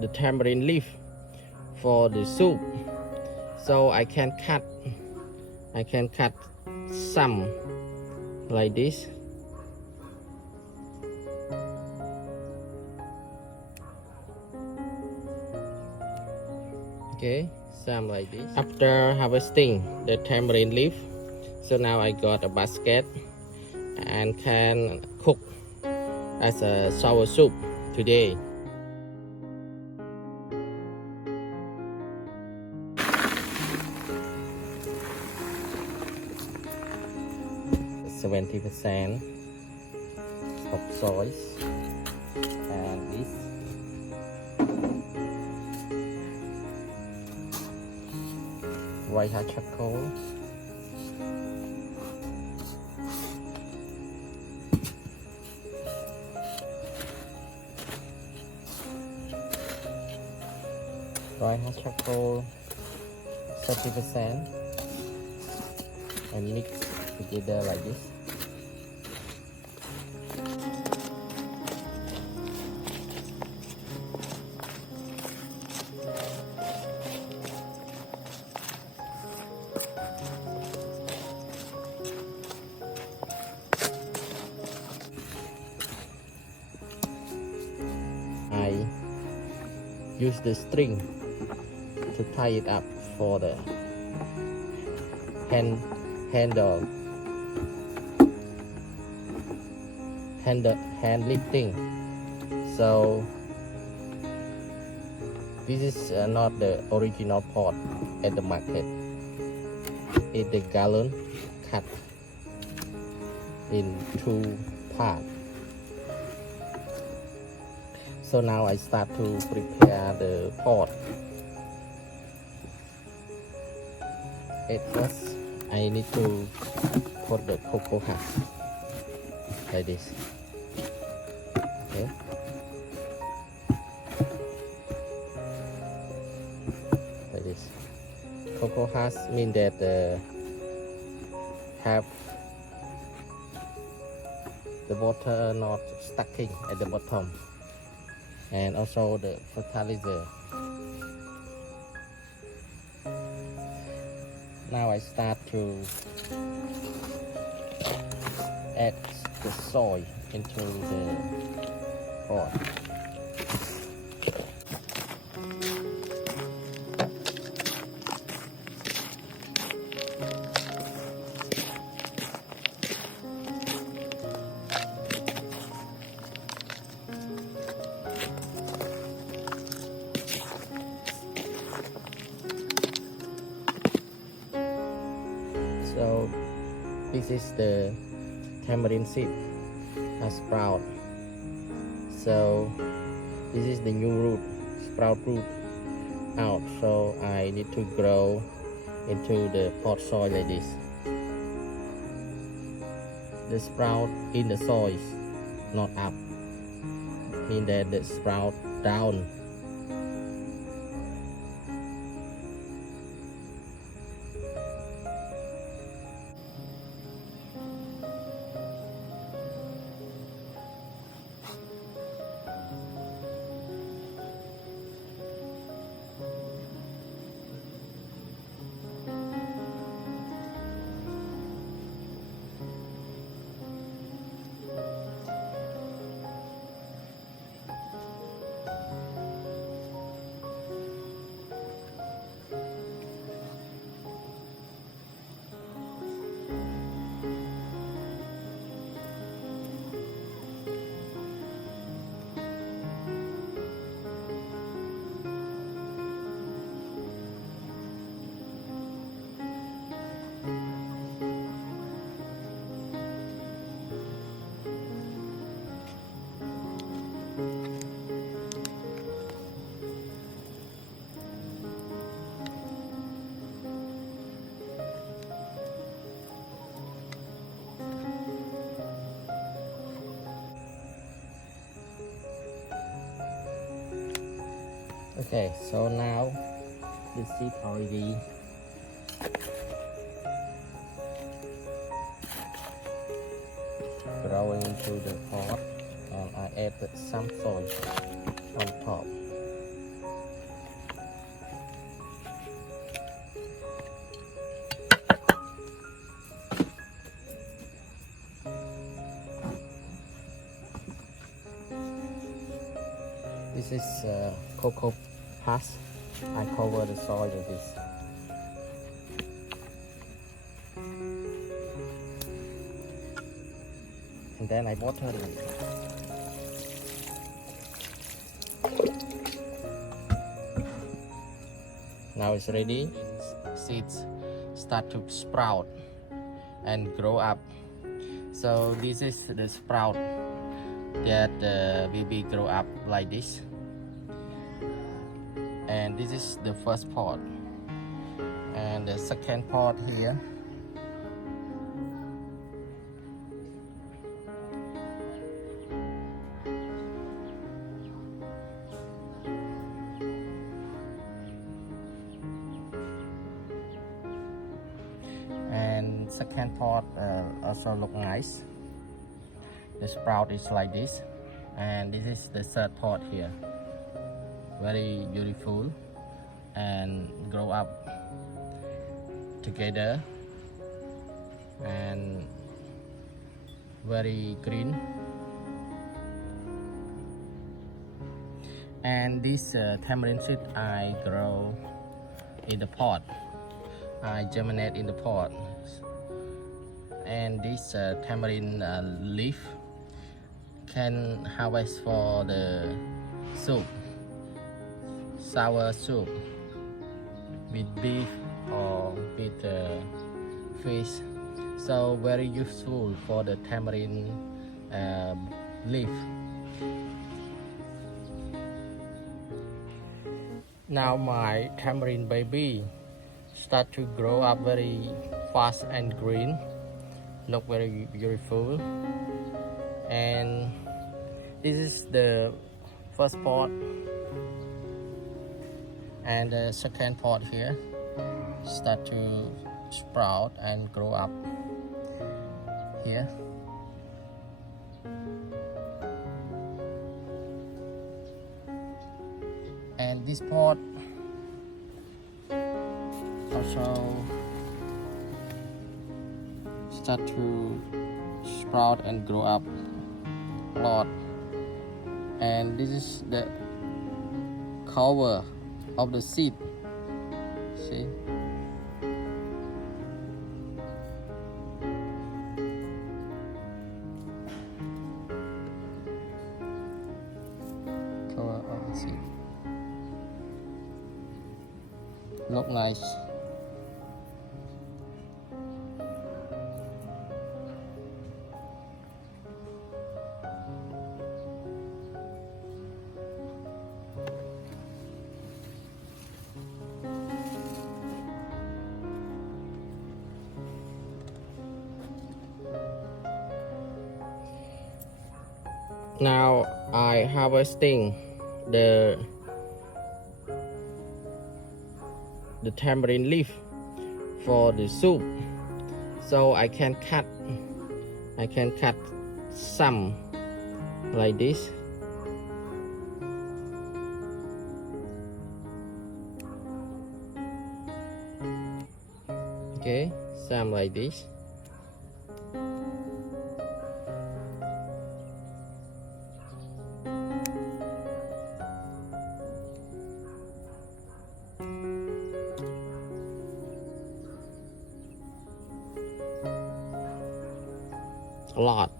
the tamarind leaf for the soup. So I can cut some like this. Okay, some like this. After harvesting the tamarind leaf, so now I got a basket and can cook as a sour soup today. %70 of soy and this white hot charcoal, white hot charcoal 30% and mix together like this. I use the string to tie it up for the hand lifting. So this is not the original pot at the market. It's the gallon cut in 2 parts. So now I start to prepare the pot. At first I need to put the cocoa husk like this. Okay. Like this. Cocoa husk means that have the water not stacking at the bottom, and also the fertilizer. Now I start to add the soil into the pot. So this is the tamarind seed sprout. So this is the new root, sprout root out. So I need to grow into the pot soil like this. The sprout in the soil, not up, mean that the sprout down. Okay, so now the seed already growing into the pot, and I added some soil on top. This is coco husk. I cover the soil with this. And then I water it. Now it's ready. Seeds start to sprout and grow up. So this is the sprout that will be grow up like this. And this is the first pot. And the second pot here. And second pot also look nice. The sprout is like this. And this is the third pot here. Very beautiful and grow up together and very green. And this tamarind seed I grow in the pot. I germinate in the pot. And this tamarind leaf can harvest for the soup, sour soup with beef or with fish. So very useful for the tamarind leaf. Now my tamarind baby start to grow up very fast and green. Look very beautiful. And this is the first pot. And the second pot here start to sprout and grow up here. And this pot also start to sprout and grow up a lot. And this is the cover of the seed. See? Cover of the seed. Look nice. Now I harvesting the tamarind leaf for the soup. So I can cut some like this. Okay, some like this. A lot.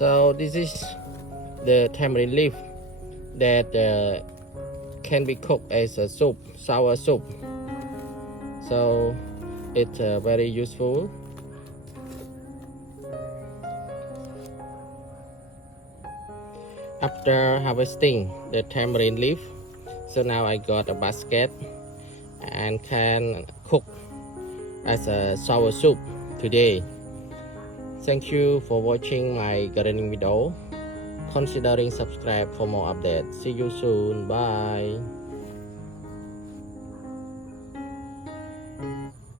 So this is the tamarind leaf that can be cooked as a soup, sour soup. So it's very useful. after harvesting the tamarind leaf. So now I got a basket and can cook as a sour soup today. Thank you for watching my gardening video. Considering subscribe for more updates. See you soon. Bye.